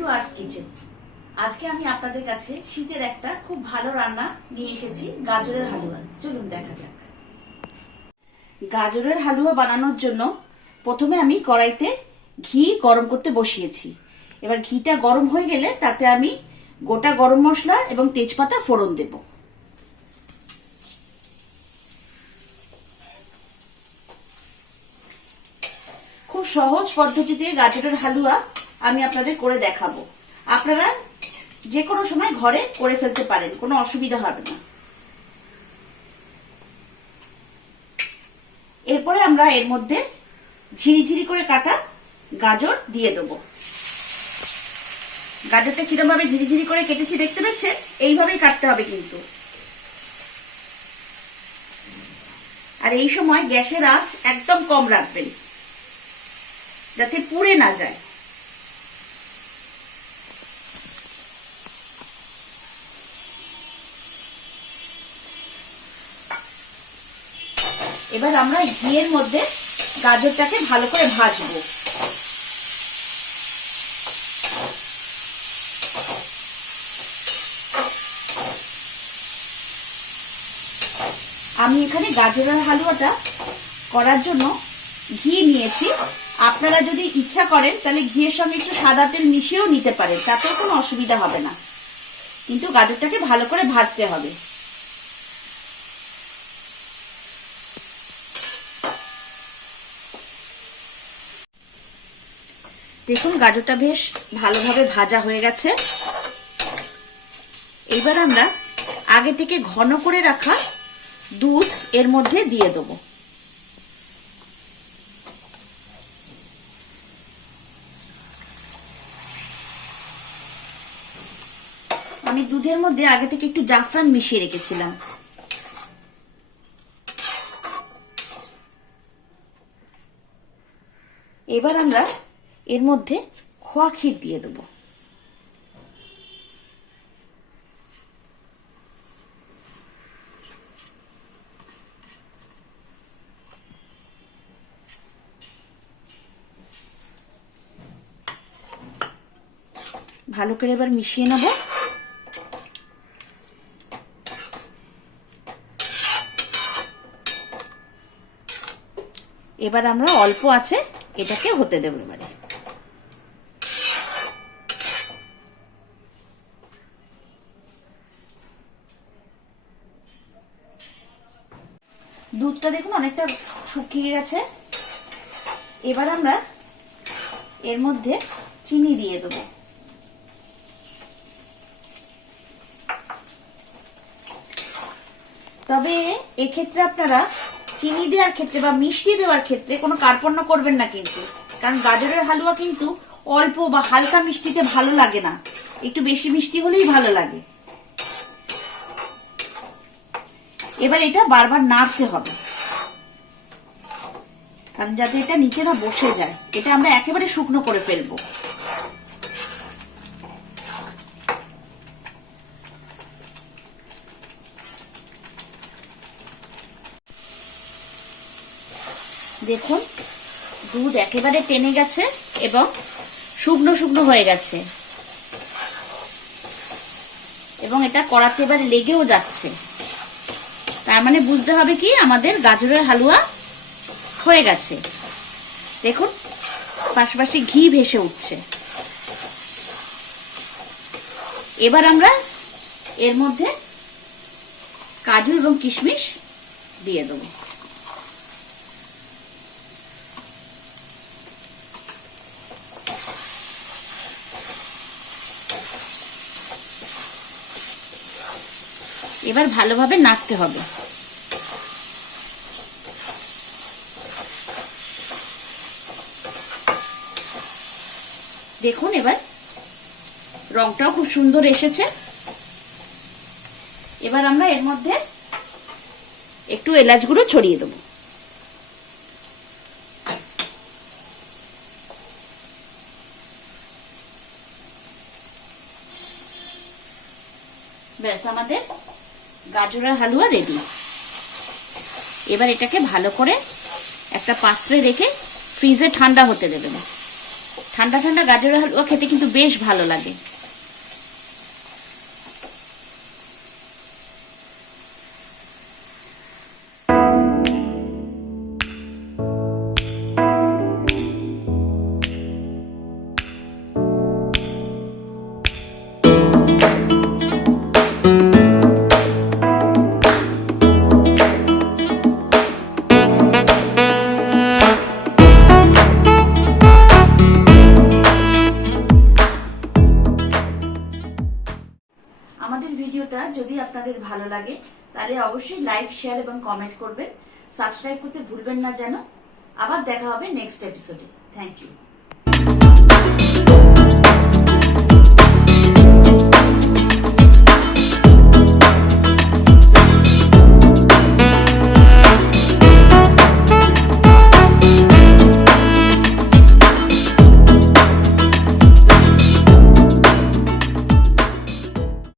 Towards kitchen. আজকে আমি আপনাদের কাছে শীতের একটা খুব ভালো রান্না নিয়ে এসেছি, গাজরের হালুয়া। চলুন দেখা যাক। গাজরের হালুয়া বানানোর জন্য প্রথমে আমি কড়াইতে ঘি গরম করতে বসিয়েছি। এবার ঘিটা গরম হয়ে গেলে তাতে আমি গোটা গরম মশলা এবং তেজপাতা ফোড়ন দেব। খুব সহজ পদ্ধতিতে গাজরের হালুয়া আমি আপনাদের করে দেখাবো। আপনারা যে কোনো সময় ঘরে করে ফেলতে পারেন, কোনো অসুবিধা হবে না। এরপরে আমরা এর মধ্যে ঝিরিঝিরি করে কাটা গাজর দিয়ে দেবো। গাজরটা কিরকম ভাবে ঝিরিঝিরি করে কেটেছি দেখতে পাচ্ছেন? এইভাবেই কাটতে হবে কিন্তু। আর এই সময় গ্যাসের আঁচ একদম কম রাখবেন যাতে পুড়ে না যায়। এবার আমরা ঘিয়ের মধ্যে গাজরটাকে ভালো করে ভাজবো। আমি এখানে গাজরের হালুয়াটা করার জন্য ঘি নিয়েছি। আপনারা যদি ইচ্ছা করেন তাহলে ঘিয়ের সঙ্গে একটু সাদা তেল মিশিয়েও নিতে পারেন, তাতেও কোনো অসুবিধা হবে না। কিন্তু গাজরটাকে ভালো করে ভাজতে হবে। দেখুন গাজরটা বেশ ভালোভাবে ভাজা হয়ে গেছে। এবার আমরা আগে থেকে ঘন করে রাখা দুধ এর মধ্যে দিয়ে দেবো। আমি দুধের মধ্যে আগে থেকে একটু জাফরান মিশিয়ে রেখেছিলাম। এবার আমরা এর মধ্যে খোয়া ক্ষীর দিয়ে দেবো। ভালো করে এবার মিশিয়ে নেব। এবার আমরা অল্প আছে এটাকে হতে দেব। এবারে দুধটা দেখুন অনেকটা শুকিয়ে গেছে। এবার আমরা এর মধ্যে চিনি দিয়ে দেবো। তবে এক্ষেত্রে আপনারা চিনি দেওয়ার ক্ষেত্রে বা মিষ্টি দেওয়ার ক্ষেত্রে কোনো কার্পণ্য করবেন না কিন্তু, কারণ গাজরের হালুয়া কিন্তু অল্প বা হালকা মিষ্টিতে ভালো লাগে না, একটু বেশি মিষ্টি হলেই ভালো লাগে। এবার এটা বারবার নাড়তে হবে, কারণ যাতে এটা নিচে না বসে যায়। এটা আমরা একেবারে শুকনো করে ফেলবো। দেখুন দুধ একেবারে টেনে গেছে এবং শুকনো শুকনো হয়ে গেছে, এবং এটা কড়াতে এবার লেগেও যাচ্ছে। তার মানে বুঝতে হবে কি আমাদের গাজরের হালুয়া হয়ে গেছে। দেখুন পাশাপাশি ঘি ভেসে উঠছে। এবার আমরা এর মধ্যে কাজু এবং কিশমিশ দিয়ে দেবো। এবার ভালোভাবে নাড়তে হবে। দেখুন এবার রংটাও খুব সুন্দর এসেছে। এবার আমরা এর মধ্যে একটু এলাচ গুঁড়ো ছড়িয়ে দেবো। ব্যাস আমাদের গাজরের হালুয়া রেডি। এবার এটাকে ভালো করে একটা পাত্রে রেখে ফ্রিজে ঠান্ডা হতে দেবেন। ঠান্ডা ঠান্ডা গাজরের হালুয়া খেতে কিন্তু বেশ ভালো লাগে। আমাদের ভিডিওটা যদি আপনাদের ভালো লাগে তাহলে অবশ্যই লাইক, শেয়ার এবং কমেন্ট করবেন। সাবস্ক্রাইব করতে ভুলবেন না যেন। আবার দেখা হবে নেক্সট এপিসোডে। Thank you.